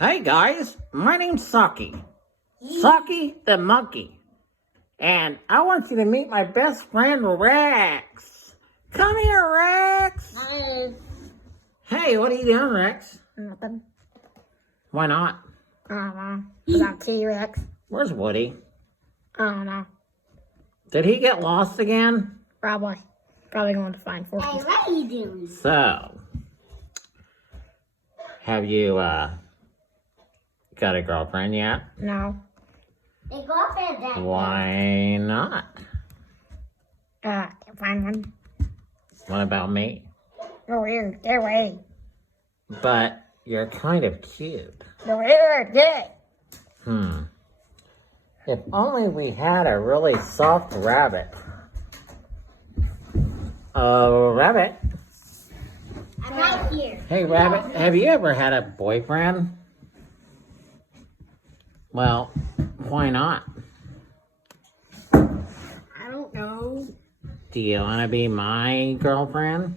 Hey guys, my name's Socky. Socky the monkey. And I want you to meet my best friend Rex. Come here, Rex. Hi. Hey, what are you doing, Rex? Nothing. Why not? I don't know. About T-Rex. Where's Woody? I don't know. Did he get lost again? Probably. Probably going to find fortune. Hey, what are you doing? So, have you got a girlfriend yet? No. They go up there that Why not? Can't find one. What about me? They're weird. Get away. But you're kind of cute. They're weird. Get it. If only we had a really soft rabbit. Oh, rabbit. I'm right here. Hey, rabbit, have you ever had a boyfriend? Well, why not? I don't know. Do you want to be my girlfriend?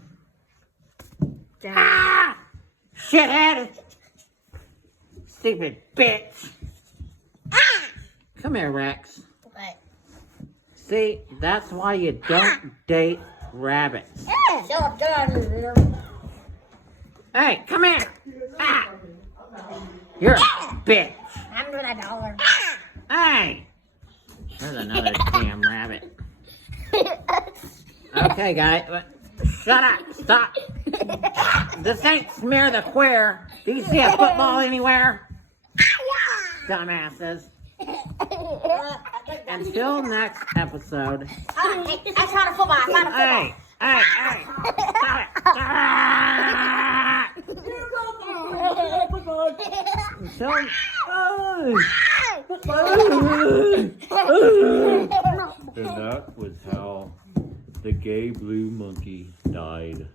Ah! Shithead! Stupid bitch! Come here, Rex. What? See, that's why you don't date rabbits. Shut up, get out of here. Hey, come here! Ah! You're a bitch! I'm doing $1. Hey! There's another damn rabbit. Okay, guys. Shut up. Stop. This ain't Smear the Queer. Do you see a football anywhere? Dumbasses. Until next episode. I found a football. Hey! Hey! Stop it! Ah! Until... And that was how the gay blue monkey died.